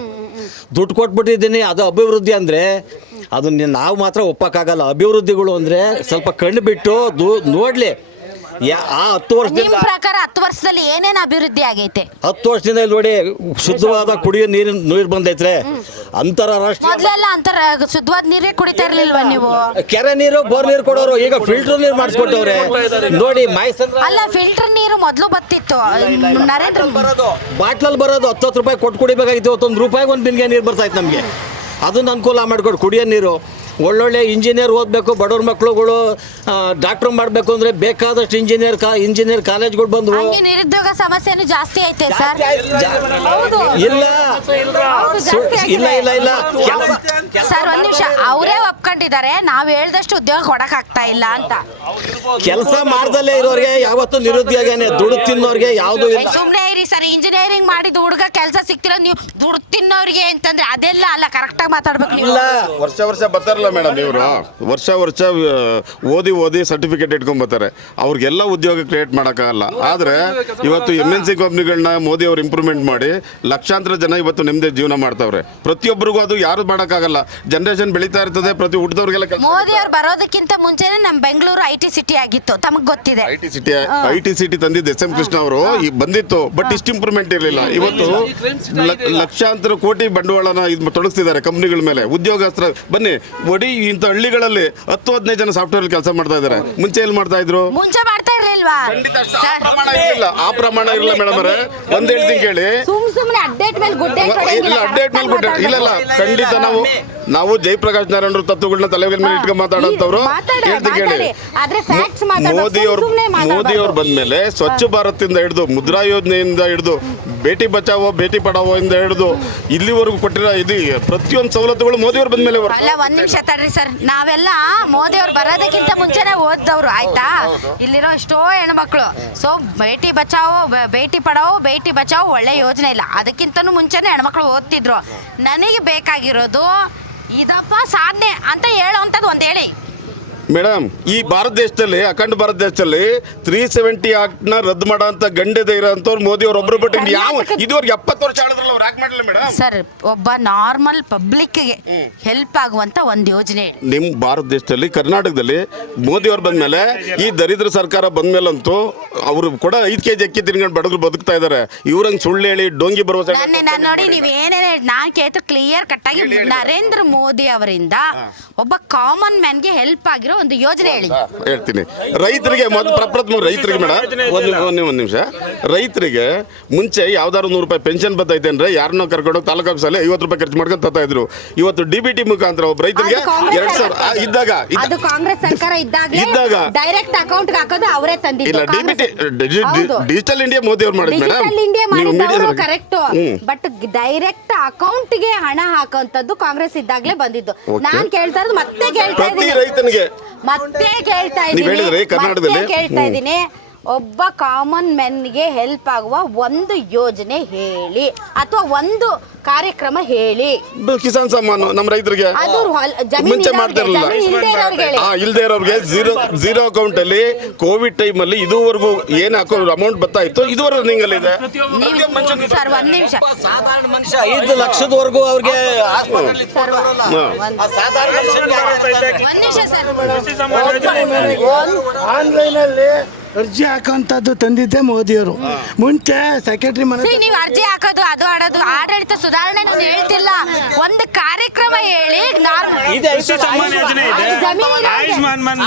ದುಡ್ಡು ಕೊಟ್ಬಿಟ್ಟಿದ್ದೀನಿ ಅದು ಅಭಿವೃದ್ಧಿ ಅಂದರೆ ಅದನ್ನ ನಾವು ಮಾತ್ರ ಒಪ್ಪಕ್ಕಾಗಲ್ಲ. ಅಭಿವೃದ್ಧಿಗಳು ಅಂದರೆ ಸ್ವಲ್ಪ ಕಣ್ಣು ಬಿಟ್ಟು ನೋಡಲಿ. ಆ 10 ವರ್ಷದಿಂದ, ನಿಮ್ಮ ಪ್ರಕಾರ 10 ವರ್ಷದಲ್ಲಿ ಏನೇನು ಅಭಿವೃದ್ಧಿ ಆಗೈತೆ? 10 ವರ್ಷದಿಂದ ನೋಡಿ ಶುದ್ಧವಾದ ಕುಡಿಯೋ ನೀರು ಬಂದೈತ್ರೆ. ಅಂತಾರಾಷ್ಟ್ರೀಯ ಮೊದಲೆಲ್ಲ ಶುದ್ಧವಾದ ನೀರೇ ಕುಡಿತಾ ಇರ್ಲಿಲ್ವಾ ನೀವು? ಕೆರೆ ನೀರು, ಬೋರ್ ನೀರು ಕೊಡೋರು, ಈಗ ಫಿಲ್ಟರ್ ನೀರು ಮಾಡಿಸ್ಕೊಟ್ಟವ್ರೆ ನೋಡಿ. ಅಲ್ಲ, ಫಿಲ್ಟರ್ ನೀರು ಮೊದಲು ಬತ್ತಿತ್ತು, ನರೇಂದ್ರ ಬರೋದು ಬಾಟ್ಲಲ್ಲಿ ಬರೋದು 10 ರೂಪಾಯಿ ಕೊಟ್ಟು ಕುಡಿಬೇಕಾಗಿತ್ತು. 1 ರೂಪಾಯಿಗೆ ಒಂದು ಬಿನ್ಗೆ ನೀರು ಬರ್ತಾ ಇತ್ತು ನಮಗೆ. ಅದನ್ನ ಅನುಕೂಲ ಮಾಡ್ಕೊಡು. ಕುಡಿಯೋ ನೀರು ಒಳ್ಳೊಳ್ಳೆ ಇಂಜಿನಿಯರ್ ಓದಬೇಕು, ಬಡವ್ರ ಮಕ್ಕಳುಗಳು ಡಾಕ್ಟರ್ ಮಾಡಬೇಕು ಅಂದರೆ ಬೇಕಾದಷ್ಟು ಇಂಜಿನಿಯರ್ ಕಾಲೇಜ್ಗಳು ಬಂದವು. ನಿರುದ್ಯೋಗ ಸಮಸ್ಯೆನೂ ಜಾಸ್ತಿ ಐತೆ ಸರ್. ಹೌದು. ಇಲ್ಲ ಸರ್ ಒಂದ್ ನಿಮಿಷ, ಅವರೇ ಒಪ್ಕೊಂಡಿದ್ದಾರೆ, ನಾವು ಹೇಳ್ದಷ್ಟು ಉದ್ಯೋಗ ಕೊಡಕ್ ಆಗ್ತಾ ಇಲ್ಲ ಅಂತ. ಕೆಲಸ ಮಾಡ್ದಲ್ಲೇ ಇರೋರಿಗೆ ಯಾವತ್ತೂ ನಿರುದ್ಯೋಗನೇ. ದುಡ್ಡು ತಿನ್ನೋರಿಗೆ ಯಾವುದು ಇಲ್ಲ. ಸುಮ್ನೆ ಇರಿ ಸರ್. ಇಂಜಿನಿಯರಿಂಗ್ ಮಾಡಿದ ಹುಡುಗ ಕೆಲಸ ಸಿಕ್ತಿಲ್ಲ, ನೀವು ದುಡ್ಡು ತಿನ್ನೋರಿಗೆ ಅಂತಂದ್ರೆ ಅದೆಲ್ಲ ಅಲ್ಲ. ಕರೆಕ್ಟಾಗಿ ಮಾತಾಡ್ಬೇಕು ನೀವು. ವರ್ಷ ಬರ್ತಾರಲ್ಲ ಮೇಡಮ್, ಇವರು ವರ್ಷ ಓದಿ ಸರ್ಟಿಫಿಕೇಟ್ ಇಟ್ಕೊಂಡ್ ಬರ್ತಾರೆ. ಅವ್ರಿಗೆಲ್ಲ ಉದ್ಯೋಗ ಕ್ರಿಯೇಟ್ ಮಾಡೋಕ್ಕಾಗಲ್ಲ. ಆದರೆ ಇವತ್ತು MNC ಕಂಪ್ನಿಗಳನ್ನ ಮೋದಿ ಅವರು ಇಂಪ್ರೂವ್ಮೆಂಟ್ ಮಾಡಿ ಲಕ್ಷಾಂತರ ಜನ ಇವತ್ತು ನೆಮ್ಮದಿ ಜೀವನ ಮಾಡ್ತಾವ್ರೆ. ಪ್ರತಿಯೊಬ್ಬರಿಗೂ ಅದು ಯಾರು ಮಾಡೋಕ್ಕಾಗಲ್ಲ. ಜನರೇಷನ್ ಬೆಳೀತಾ ಇರ್ತದೆ. ಪ್ರತಿ ಹುಟ್ಟಿದವ್ರಿಗೆಲ್ಲ ಮೋದಿ ಅವ್ರು ಬರೋದಕ್ಕಿಂತ ಮುಂಚೆನೆ ನಮ್ಮ ಬೆಂಗಳೂರು IT ಸಿಟಿ ಆಗಿತ್ತು, ತಮಗೆ ಗೊತ್ತಿದೆ. ಐಟಿ ಸಿಟಿ ತಂದಿದ್ದು SM ಕೃಷ್ಣ ಅವರು ಬಂದಿತ್ತು, ಬಟ್ ಇಷ್ಟು ಇಂಪ್ರೂವ್ಮೆಂಟ್ ಇರಲಿಲ್ಲ. ಇವತ್ತು ಲಕ್ಷಾಂತರ ಕೋಟಿ ಬಂಡವಾಳನ ತೊಡಗಿಸ್ತಿದ್ದಾರೆ ಕಂಪ್ನಿಗಳ ಮೇಲೆ. ಉದ್ಯೋಗಸ್ತ್ರ ಬನ್ನಿ ಒಡಿ ಇಂಥ ಹಳ್ಳಿಗಳಲ್ಲಿ 10-15 ಜನ ಸಾಫ್ಟ್ವೇರ್ ಕೆಲಸ ಮಾಡ್ತಾ ಇದ್ದಾರೆ. ಮುಂಚೆ ಎಲ್ಲಿ ಮಾಡ್ತಾ ಇದ್ರು? ಮುಂಚೆ ಮಾಡ್ತಾ ಇರ್ಲಿಲ್ವಾ? ಆ ಪ್ರಮಾಣ ಇರಲಿಲ್ಲ ಮೇಡಮ್ ಅವರೇ. ಒಂದ್ ಹೇಳ್ತೀನಿ ಕೇಳಿ. ಸುಮ್ನೆ ಅಪ್ಡೇಟ್ ಮೇಲೆ ಗುಡ್ಡೆ ಇಲ್ಲ ಅಪ್ಡೇಟ್ ಮೇಲೆ ಬಿಟ್ಟೆ ಇಲ್ಲ ಖಂಡಿತ ನಾವು ಜಯಪ್ರಕಾಶ್ ನಾರಾಯಣ ತತ್ವಗಳನ್ನ ತಲೆಗೆ ಮೇಲೆ ಇಟ್ಕೊಂಡು ಮಾತಾಡೋಂಥವ್ರು. ಹೇಳ್ತೀನಿ ಕೇಳಿ, ಮೋದಿ ಅವ್ರು ಬಂದ್ಮೇಲೆ ಸ್ವಚ್ಛ ಭಾರತ್ ಇಂದ ಹಿಡಿದು, ಮುದ್ರಾ ಯೋಜನೆಯಿಂದ ಹಿಡಿದು, ಬೇಟಿ ಬಚಾವೋ ಬೇಟಿ ಪಡಾವೋ ಇಂದ ಹಿಡಿದು ಇಲ್ಲಿವರೆಗೂ ಕೊಟ್ಟಿರೋ ಇದು ಪ್ರತಿಯೊಂದು ಸವಲತ್ತುಗಳು ಮೋದಿ ಅವ್ರು ಬಂದ್ಮೇಲೆ. ಅಲ್ಲ, ಒಂದ್ ನಿಮಿಷ ತಡ್ರಿ ಸರ್. ನಾವೆಲ್ಲ ಮೋದಿ ಅವ್ರು ಬರೋದಕ್ಕಿಂತ ಮುಂಚೆನೆ ಓದ್ದವ್ರು, ಆಯ್ತಾ? ಇಲ್ಲಿರೋ ಎಷ್ಟೋ ಹೆಣ್ಮಕ್ಳು. ಸೊ ಬೇಟಿ ಬಚಾವೋ ಬೇಟಿ ಪಡಾವೋ ಬೇಟಿ ಬಚಾವೋ ಒಳ್ಳೆ ಯೋಜನೆ ಇಲ್ಲ, ಅದಕ್ಕಿಂತನೂ ಮುಂಚೆನೆ ಹೆಣ್ಮಕ್ಳು ಓದ್ತಿದ್ರು. ನನಗೆ ಬೇಕಾಗಿರೋದು ಇದಪ್ಪ ಸಾಧನೆ ಅಂತ ಹೇಳೋವಂಥದ್ದು ಒಂದು ಹೇಳಿ ಮೇಡಮ್. ಈ ಭಾರತ ದೇಶದಲ್ಲಿ, ಅಖಂಡ ಭಾರತ ದೇಶದಲ್ಲಿ 370 ಆಕ್ಟ್ನ ರದ್ದು ಮಾಡೋ ಅಂತ ಗಂಡದ ಇರೋಂಥವ್ರು ಮೋದಿ ಅವ್ರು ಒಬ್ರು ಬಿಟ್ಟು ಯಾವ ಇದುವರೆಗೆ 70 ವರ್ಷ ಆಳಿದ್ರಲ್ಲ, ಅವ್ರು ಯಾಕೆ ಮಾಡಲಿಲ್ಲ ಮೇಡಮ್? ಸರ್, ಒಬ್ಬ ನಾರ್ಮಲ್ ಪಬ್ಲಿಕ್ಗೆ ಹೆಲ್ಪ್ ಆಗುವಂತ ಒಂದು ಯೋಜನೆ ನಿಮ್ಮ ಭಾರತ ದೇಶದಲ್ಲಿ, ಕರ್ನಾಟಕದಲ್ಲಿ ಮೋದಿ ಅವ್ರು ಬಂದ್ಮೇಲೆ, ಈ ದರಿದ್ರ ಸರ್ಕಾರ ಬಂದ್ಮೇಲಂತೂ ಅವರು ಕೂಡ 5 kg ಅಕ್ಕಿ ತಿನ್ಕೊಂಡು ಬಡದ್ರು ಬದುಕ್ತಾ ಇದ್ದಾರೆ. ಇವ್ರಂಗೆ ಸುಳ್ಳು ಹೇಳಿ ಡೋಂಗಿ ಭರವಸೆ ನಾನು ನೋಡಿ, ನೀವು ಏನೇನು ನಾನು ಕೇಳ್ತು ಕ್ಲಿಯರ್ ಕಟ್ಟಾಗಿ ನರೇಂದ್ರ ಮೋದಿ ಅವರಿಂದ ಒಬ್ಬ ಕಾಮನ್ ಮ್ಯಾನ್ಗೆ ಹೆಲ್ಪ್ ಆಗಿರೋ ಒಂದು ಯೋಜನೆ ಹೇಳಿ. ಹೇಳ್ತೀನಿ. ರೈತರಿಗೆ ಪ್ರಪ್ರಥಮ ರೈತರಿಗೆ ಮೇಡಮ್ ಒಂದು ನಿಮಿಷ. ರೈತರಿಗೆ ಮುಂಚೆ ಯಾವ್ದಾದ್ರು 100 ರೂಪಾಯಿ ಪೆನ್ಷನ್ ಬರ್ತೈತೆ ಅಂದ್ರೆ ಯಾರನ್ನೋ ಕರ್ಕೊಂಡು ತಾಲೂಕು ಆಫೀಸಲ್ಲಿ 50 ರೂಪಾಯಿ ಖರ್ಚು ಮಾಡ್ಕೊಂಡು ತರ್ತಾ ಇದ್ರು. ಇವತ್ತು DBT ಮುಖಾಂತರ ಒಬ್ಬ ರೈತರಿಗೆ 2000 ಇದ್ದಾಗ ಅದು ಕಾಂಗ್ರೆಸ್ ಸರ್ಕಾರ ಇದ್ದಾಗ ಡೈರೆಕ್ಟ್ ಅಕೌಂಟ್ ಹಾಕೋದು ಅವರೇ ತಂದಿದ್ದು. ಇಲ್ಲ, ಡಿಜಿಟಲ್ ಇಂಡಿಯಾ ಮೋದಿ ಅವ್ರು ಮಾಡಿದ್ರು ಮೇಡಮ್. ಡಿಜಿಟಲ್ ಇಂಡಿಯಾ ಮಾಡಿದ್ರು ಕರೆಕ್ಟ್, ಬಟ್ ಡೈರೆಕ್ಟ್ ಅಕೌಂಟ್ ಗೆ ಹಣ ಹಾಕುವಂತದ್ದು ಕಾಂಗ್ರೆಸ್ ಇದ್ದಾಗಲೇ ಬಂದಿದ್ದು. ನಾನ್ ಕೇಳ್ತಾ ಇರೋದು ಮತ್ತೆ ಕೇಳ್ತಾ ಪ್ರತಿ ರೈತನಿಗೆ ಮತ್ತೆ ಕೇಳ್ತಾ ಇದ್ದೀನಿ ಒಬ್ಬ ಕಾಮನ್ ಮೆನ್ಗೆ ಹೆಲ್ಪ್ ಆಗುವ ಒಂದು ಯೋಜನೆ ಹೇಳಿ ಅಥವಾ ಒಂದು ಕಾರ್ಯಕ್ರಮ ಹೇಳಿ. ಕಿಸಾನ್ ಸಮ್ಮಾನ್ ನಮ್ಮ ರೈತರಿಗೆ ಅದು ಮುಂಚೆ ಮಾಡ್ತಿರಲಿಲ್ಲ. ಇಲ್ದೇ ಇರೋರಿಗೆ ಝೀರೋ ಅಕೌಂಟ್ ಅಲ್ಲಿ ಕೋವಿಡ್ ಟೈಮ್ ಅಲ್ಲಿ ಇದುವರೆಗೂ ಏನ್ ಅಮೌಂಟ್ ಬರ್ತಾ ಇತ್ತು ಇದುವರೆಗೂ ರನ್ನಿಂಗ್ ಅಲ್ಲಿ ಇದೆ. ಸರ್ ಒಂದ್ ನಿಮಿಷ, ಸಾಧಾರಣ ಮನುಷ್ಯ 5 ಲಕ್ಷದವರೆಗೂ ಅವ್ರಿಗೆ ಆನ್ಲೈನ್ ಅಲ್ಲಿ ಅರ್ಜಿ ಹಾಕೋಂಥದ್ದು ತಂದಿದ್ದೆ ಮೋದಿಯವರು. ಮುಂಚೆ ಸೆಕ್ರೆಟರಿ ಮನೆ ನೀವು ಅರ್ಜಿ ಹಾಕೋದು ಅದು ಆಡೋದು ಆಡಳಿತ ಸುಧಾರಣೆ ನಾನು ಹೇಳ್ತಿಲ್ಲ, ಒಂದು ಕಾರ್ಯಕ್ರಮ ಹೇಳಿ.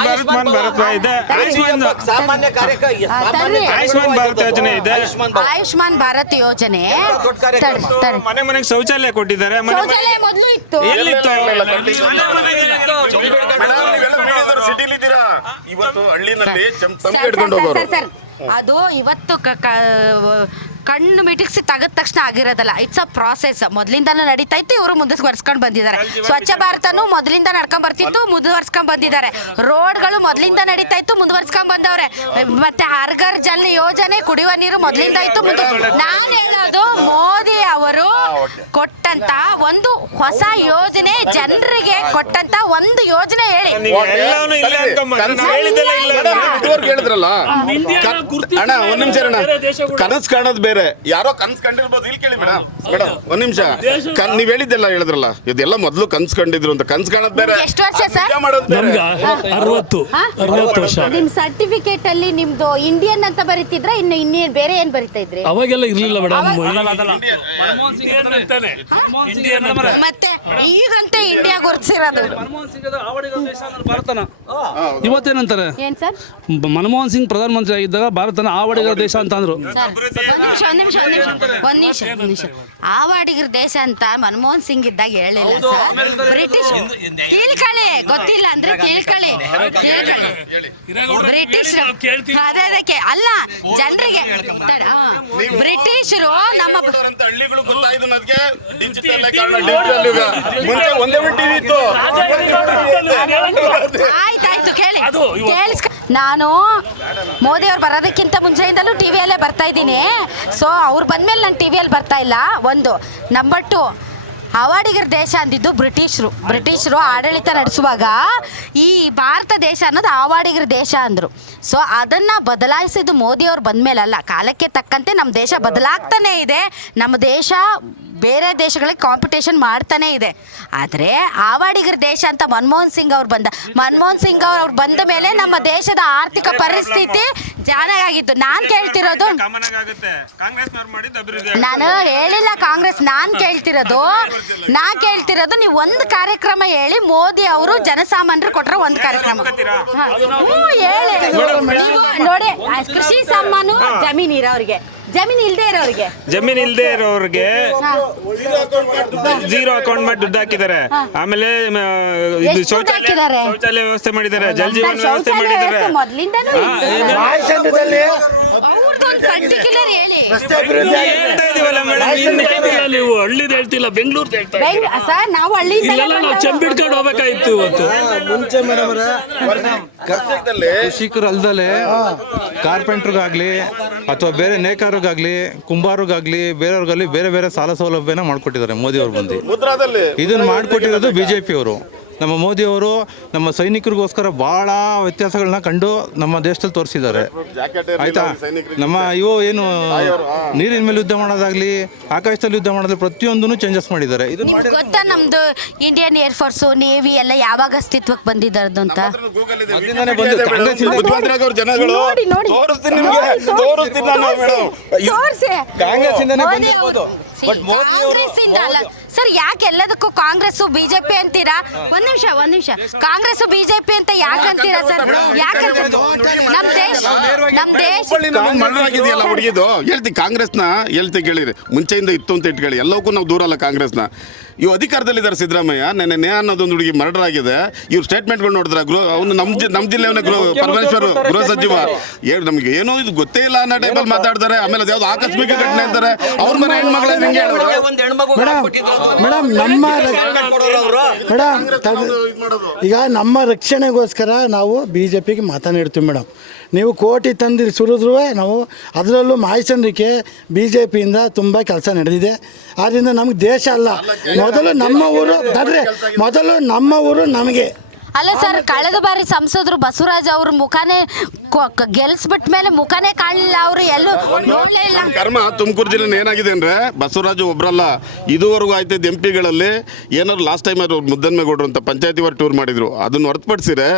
ಆಯುಷ್ಮಾನ್ ಭಾರತ್ ಇದೆ, ಸಾಮಾನ್ಯ ಆಯುಷ್ಮಾನ್ ಭಾರತ್ ಯೋಜನೆ ಇದೆ, ಆಯುಷ್ಮಾನ್ ಭಾರತ್ ಯೋಜನೆ. ಮನೆ ಮನೆಗೆ ಶೌಚಾಲಯ ಕೊಟ್ಟಿದ್ದಾರೆ. ಶೌಚಾಲಯ ಮೊದಲು ಇತ್ತು, ಎಲ್ಲಿತ್ತು? ಸಿಟಿಲಿದ್ದೀರಾ ಇವತ್ತು ಹಳ್ಳಿನಲ್ಲಿ ಸರ್ ಅದು ಇವತ್ತು ಕಣ್ಣು ಮಿಟಿಕ್ಸಿ ತೆಗೆದ ತಕ್ಷಣ ಆಗಿರೋದಲ್ಲ, ಇಟ್ಸ್ ಅ ಪ್ರಾಸೆಸ್. ಮೊದಲಿಂದಾನು ನಡೀತಾ ಇತ್ತು, ಇವರು ಮುಂದುವರ್ಸ್ಕೊಂಡು ಬಂದಿದ್ದಾರೆ. ಸ್ವಚ್ಛ ಭಾರತನು ಮೊದಲಿಂದ ನಡ್ಕೊಂಡ್ ಬರ್ತಿತ್ತು, ಮುಂದುವರ್ಸ್ಕೊಂಡ್ ಬಂದಿದ್ದಾರೆ. ರೋಡ್ಗಳು ಮೊದಲಿಂದ ನಡೀತಾ ಇತ್ತು, ಮುಂದುವರ್ಸ್ಕೊಂಡ್ ಬಂದವ್ರೆ. ಮತ್ತೆ ಹರ್ ಘರ್ ಜಲ್ ಯೋಜನೆ, ಕುಡಿಯುವ ನೀರು ಮೊದಲಿಂದ ಇತ್ತು. ನಾನು ಹೇಳೋದು ಮೋದಿ ಅವರು ಕೊಟ್ಟಂತ ಒಂದು ಹೊಸ ಯೋಜನೆ, ಜನರಿಗೆ ಕೊಟ್ಟಂತ ಒಂದು ಯೋಜನೆ ಹೇಳಿ. ಹೇಳಿದ್ರಲ್ಲ ಅಣ್ಣ, ಒಂದ್ ನಿಮಿಷ ಅಣ್ಣ, ಕನಸು ಕಾಣೋದು ಬೇರೆ, ಯಾರೋ ಕನ್ಸ್ ಕಂಡಿರ್ಬೋದು. ಇಲ್ಲಿ ಕೇಳಿ ಮೇಡಮ್, ಒಂದ್ ನಿಮಿಷ, ನೀವ್ ಹೇಳಿದ್ದೆಲ್ಲ ಹೇಳಿದ್ರಲ್ಲ, ಇದೆಲ್ಲ ಮೊದ್ಲು ಕನ್ಸ್ ಕಂಡಿದ್ರು ಅಂತ. ಕನ್ಸ್ ಕಾಣೋದು ಬೇರೆ, ಎಷ್ಟು ವರ್ಷ ಸರ್? 60 ವರ್ಷ. ನಿಮ್ ಸರ್ಟಿಫಿಕೇಟ್ ಅಲ್ಲಿ ನಿಮ್ದು ಇಂಡಿಯನ್ ಅಂತ ಬರೀತಿದ್ರ, ಇನ್ನು ಬೇರೆ ಏನ್ ಬರೀತಾ ಇದ್ರಿ? ಅವಾಗೆಲ್ಲ ಇರ್ಲಿಲ್ಲ ಮೇಡಮ್. ಮತ್ತೆ ಈಗಂತೂ ಇಂಡಿಯಾ ಗುರ್ತಿರೋದು. ಭಾರತನ ಇವತ್ತೇನಂತಾರೆ? ಏನ್ ಸರ್? ಮನಮೋಹನ್ ಸಿಂಗ್ ಪ್ರಧಾನಮಂತ್ರಿ ಆಗಿದ್ದಾಗ ಭಾರತನ ಆವಾಡಿಗರ ದೇಶ ಅಂತ ಅಂದ್ರು. ಒಂದ್ ನಿಮಿಷ, ಆವಾಡಿಗರ ದೇಶ ಅಂತ ಮನಮೋಹನ್ ಸಿಂಗ್ ಇದ್ದಾಗ ಹೇಳಿಲ್ಲ ಸರ್. ಬ್ರಿಟಿಷ್ ಕೇಳ್ಕೊಳ್ಳಿ, ಗೊತ್ತಿಲ್ಲ ಅಂದ್ರೆ ಕೇಳ್ಕೊಳ್ಳಿ. ಬ್ರಿಟಿಷ್ ಅದಕ್ಕೆ ಅಲ್ಲ, ಜನರಿಗೆ ಬ್ರಿಟಿಷರು ನಮ್ಮ ಹಳ್ಳಿಗಳು ಗೊತ್ತಾಯ್ತು ನನಗೆ. ಡಿಜಿಟಲ್ ಮುಂಚೆ ಒಂದೇ ಟಿವಿ ಇತ್ತು. ಆಯ್ತಾಯ್ತು, ಕೇಳಿ. ನಾನು ಮೋದಿ ಅವ್ರು ಬರೋದಕ್ಕಿಂತ ಮುಂಚೆಯಿಂದಲೂ ಟಿವಿಯಲ್ಲೇ ಬರ್ತಾ ಇದ್ದೀನಿ. ಸೊ ಅವ್ರು ಬಂದ್ಮೇಲೆ ನಾನು ಟಿವಿಯಲ್ಲಿ ಬರ್ತಾ ಇಲ್ಲ. ಒಂದು ನಂಬರ್ 2, ಆವಾಡಿಗರ ದೇಶ ಅಂದಿದ್ದು ಬ್ರಿಟಿಷರು ಆಡಳಿತ ನಡೆಸುವಾಗ ಈ ಭಾರತ ದೇಶ ಅನ್ನೋದು ಆವಾಡಿಗರ ದೇಶ ಅಂದರು. ಸೊ ಅದನ್ನು ಬದಲಾಯಿಸಿದ್ದು ಮೋದಿಯವ್ರು ಬಂದಮೇಲಲ್ಲ, ಕಾಲಕ್ಕೆ ತಕ್ಕಂತೆ ನಮ್ಮ ದೇಶ ಬದಲಾಗ್ತಾನೇ ಇದೆ. ನಮ್ಮ ದೇಶ ಬೇರೆ ದೇಶಗಳಿಗೆ ಕಾಂಪಿಟೇಷನ್ ಮಾಡ್ತಾನೇ ಇದೆ. ಆದರೆ ಆವಾಡಿಗರ ದೇಶ ಅಂತ ಮನಮೋಹನ್ ಸಿಂಗ್ ಅವ್ರು ಬಂದ ಮೇಲೆ ನಮ್ಮ ದೇಶದ ಆರ್ಥಿಕ ಪರಿಸ್ಥಿತಿ ಚೆನ್ನಾಗಿತ್ತು. ನಾನು ಕೇಳ್ತಿರೋದು, ನಾನು ಹೇಳಿಲ್ಲ ಕಾಂಗ್ರೆಸ್, ನಾನು ಕೇಳ್ತಿರೋದು ನೀವು ಒಂದು ಕಾರ್ಯಕ್ರಮ ಹೇಳಿ. ಮೋದಿ ಅವರು ಜನಸಾಮಾನ್ಯರು ಕೊಟ್ಟರೆ ಒಂದು ಕಾರ್ಯಕ್ರಮ ಹೇಳಿ ನೋಡಿ. ಕೃಷಿ ಸಮ್ಮಾನು ಜಮೀನು ಇರೋರಿಗೆ, ಜಮೀನ್ ಇಲ್ದೇ ಇರೋರಿಗೆ ಝೀರೋ ಅಕೌಂಟ್ ಮಾಡಿ ದುಡ್ಡು ಹಾಕಿದ್ದಾರೆ. ಆಮೇಲೆ ಇದು ಶೌಚಾಲಯ ವ್ಯವಸ್ಥೆ ಮಾಡಿದ್ದಾರೆ, ಜಲ್ ಜೀವನ್ ವ್ಯವಸ್ಥೆ ಮಾಡಿದ್ದಾರೆ. ನೀವು ಹಳ್ಳಿದ್ ಹೇಳ್ತಿಲ್ಲ, ಬೆಂಗಳೂರು ಸರ್. ನಾವು ಹಳ್ಳಿ ಚಂಬಿಡ್ಕೊಂಡು ಹೋಗ್ಬೇಕಾಯ್ತು ಇವತ್ತು. ಮುಂಚೆ ಮೇಡಮ್ ಕೃಷಿಕರಲ್ದಲೆ ಕಾರ್ಪೆಂಟ್ರಿಗಾಗ್ಲಿ ಅಥವಾ ಬೇರೆ ನೇಕಾರಿಗಾಗ್ಲಿ, ಕುಂಬಾರಿಗಾಗ್ಲಿ, ಬೇರೆಯವ್ರಿಗಾಗ್ಲಿ ಬೇರೆ ಬೇರೆ ಸಾಲ ಸೌಲಭ್ಯನ ಮಾಡ್ಕೊಟ್ಟಿದ್ದಾರೆ ಮೋದಿ ಅವರು ಬಂದು. ಇದನ್ನ ಮಾಡ್ಕೊಟ್ಟಿರೋದು BJP ಅವರು. ನಮ್ಮ ಮೋದಿಯವರು ನಮ್ಮ ಸೈನಿಕರಿಗೋಸ್ಕರ ಭಾಳ ವ್ಯತ್ಯಾಸಗಳನ್ನ ಕಂಡು ನಮ್ಮ ದೇಶದಲ್ಲಿ ತೋರಿಸಿದ್ದಾರೆ. ಆಯ್ತಾ, ನಮ್ಮ ಇವು ಏನು ನೀರಿನ ಮೇಲೆ ಯುದ್ಧ ಮಾಡೋದಾಗ್ಲಿ, ಆಕಾಶದಲ್ಲಿ ಯುದ್ಧ ಮಾಡೋದಾಗ್ಲಿ, ಪ್ರತಿಯೊಂದನ್ನು ಚೇಂಜಸ್ ಮಾಡಿದ್ದಾರೆ. ಇದನ್ನ ಗೊತ್ತಾ ನಮ್ದು ಇಂಡಿಯನ್ ಏರ್ ಫೋರ್ಸ್, ನೇವಿ ಎಲ್ಲ ಯಾವಾಗ ಅಸ್ತಿತ್ವಕ್ಕೆ ಬಂದಿದ್ದಾರದು ಅಂತ? ಸರ್, ಯಾಕೆ ಎಲ್ಲದಕ್ಕೂ ಕಾಂಗ್ರೆಸ್ BJP ಅಂತೀರಾ? ಒಂದ್ ನಿಮಿಷ, ಕಾಂಗ್ರೆಸ್ BJP ಅಂತ ಯಾಕೆ ಅಂತೀರಾ ಸರ್? ಯಾಕಂತ ನಮ್ ದೇಶ ಹುಡುಗಿದು ಹೇಳ್ತಿ ಕಾಂಗ್ರೆಸ್ನ ಹೇಳ್ತಿ ಕೇಳಿರಿ, ಮುಂಚೆಯಿಂದ ಇತ್ತು ಅಂತ ಇಟ್ಕೊಳ್ಳಿ. ಎಲ್ಲವಕ್ಕೂ ನಾವು ದೂರ ಅಲ್ಲ ಕಾಂಗ್ರೆಸ್ನ. ಇವು ಅಧಿಕಾರದಲ್ಲಿದ್ದಾರೆ ಸಿದ್ದರಾಮಯ್ಯ. ನೆನ್ನೆ ಅನ್ನೋದೊಂದು ಹುಡುಗಿ ಮರ್ಡರ್ ಆಗಿದೆ. ಇವ್ರು ಸ್ಟೇಟ್ಮೆಂಟ್ಗಳು ನೋಡಿದ್ರೆ ಅವನು ನಮ್ಮ ಜಿಲ್ಲೆಯವನ್ನ ಪರಮೇಶ್ವರ್ ಗೃಹ ಸಚಿವ ನಮಗೆ ಏನೋ ಇದು ಗೊತ್ತೇ ಇಲ್ಲ ಅನ್ನೋ ಟೈಪಲ್ಲಿ ಮಾತಾಡ್ತಾರೆ. ಆಮೇಲೆ ಅದ್ಯಾವ್ದು ಆಕಸ್ಮಿಕ ಘಟನೆ ಅಂತಾರೆ. ಅವ್ರ ಮನೆ ಹೆಣ್ಮಗಳ ಹೆಂಗೆ ಮೇಡಮ್ ಈಗ ನಮ್ಮ ರಕ್ಷಣೆಗೋಸ್ಕರ ನಾವು BJPಗೆ ಮತ ನೀಡ್ತೀವಿ ಮೇಡಮ್. ನೀವು ಕೋಟಿ ತಂದು ಸುರಿದ್ರೂ ನಾವು ಅದರಲ್ಲೂ ಮಾಯಚಂದ್ರಿಕೆ BJPಯಿಂದ ತುಂಬ ಕೆಲಸ ನಡೆದಿದೆ. ಆದ್ದರಿಂದ ನಮ್ಗೆ ದೇಶ ಅಲ್ಲ, ಮೊದಲು ನಮ್ಮ ಊರು ನಮಗೆ. ಅಲ್ಲ ಸರ್, ಕಳೆದ ಬಾರಿ ಸಂಸದರು ಬಸವರಾಜ್ ಅವ್ರ ಮುಖಾನೇ ಗೆಲ್ಸ್ಬಿಟ್ಟ ಮೇಲೆ ಮುಖಾನೇ ಕಾಣಲಿಲ್ಲ. ಅವರು ಎಲ್ಲೂ ನೋಡಲೇ ಇಲ್ಲ. ಕರ್ಮ ತುಮಕೂರು ಜಿಲ್ಲೆ ಏನಾಗಿದೆ ಅಂದ್ರೆ ಬಸವರಾಜು ಒಬ್ರಲ್ಲ, ಇದುವರೆಗೂ ಆಯ್ತದ MP ಗಳಲ್ಲಿ ಏನಾದ್ರು ಲಾಸ್ಟ್ ಟೈಮ್ ಅವರು ಮುದ್ದನ್ಮೇಗೌಡರು ಅಂತ ಪಂಚಾಯತಿ ವಾರ್ ಟೂರ್ ಮಾಡಿದ್ರು. ಅದನ್ನ ಹೊರತುಪಡಿಸಿದ್ರೆ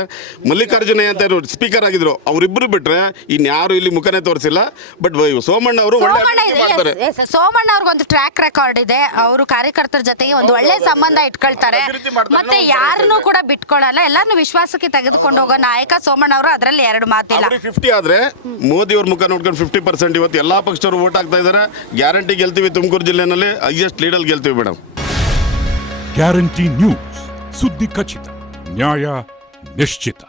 ಮಲ್ಲಿಕಾರ್ಜುನಯ್ಯ ಅಂತ ಸ್ಪೀಕರ್ ಆಗಿದ್ರು, ಅವರಿಬ್ಬರು ಬಿಟ್ರೆ ಇನ್ಯಾರು ಇಲ್ಲಿ ಮುಖನೇ ತೋರಿಸಿಲ್ಲ. ಬಟ್ ಸೋಮಣ್ಣ ಅವರು ಮಾಡ್ತಾರೆ. ಸೋಮಣ್ಣ ಅವ್ರಿಗೊಂದು ಟ್ರ್ಯಾಕ್ ರೆಕಾರ್ಡ್ ಇದೆ. ಅವರು ಕಾರ್ಯಕರ್ತರ ಜೊತೆಗೆ ಒಂದು ಒಳ್ಳೆ ಸಂಬಂಧ ಇಟ್ಕೊಳ್ತಾರೆ, ಮತ್ತೆ ಯಾರನ್ನೂ ಕೂಡ ಬಿಟ್ಕೊಳ್ಳಲ್ಲ. ಎಲ್ಲಾನು ವಿಶ್ವಾಸಕ್ಕೆ ತೆಗೆದುಕೊಂಡು ಹೋಗೋ ನಾಯಕ ಸೋಮಣ್ಣ ಅವರು, ಅದರಲ್ಲಿ ಎರಡು ಮಾತಿಲ್ಲ. 50 ಆದ್ರೆ ಮೋದಿ ಅವ್ರ ಮುಖ ನೋಡ್ಕೊಂಡು 50% ಇವತ್ತು ಎಲ್ಲಾ ಪಕ್ಷದವರು ವೋಟ್ ಆಗ್ತಾ ಇದ್ದಾರೆ. ಗ್ಯಾರಂಟಿ ಗೆಲ್ತೀವಿ, ತುಮಕೂರು ಜಿಲ್ಲೆನಲ್ಲಿ ಹೈಯೆಸ್ಟ್ ಲೀಡಲ್ಲಿ ಗೆಲ್ತೀವಿ ಮೇಡಮ್. ಗ್ಯಾರಂಟಿ ನ್ಯೂಸ್, ಸುದ್ದಿ ಖಚಿತ, ನ್ಯಾಯ ನಿಶ್ಚಿತ.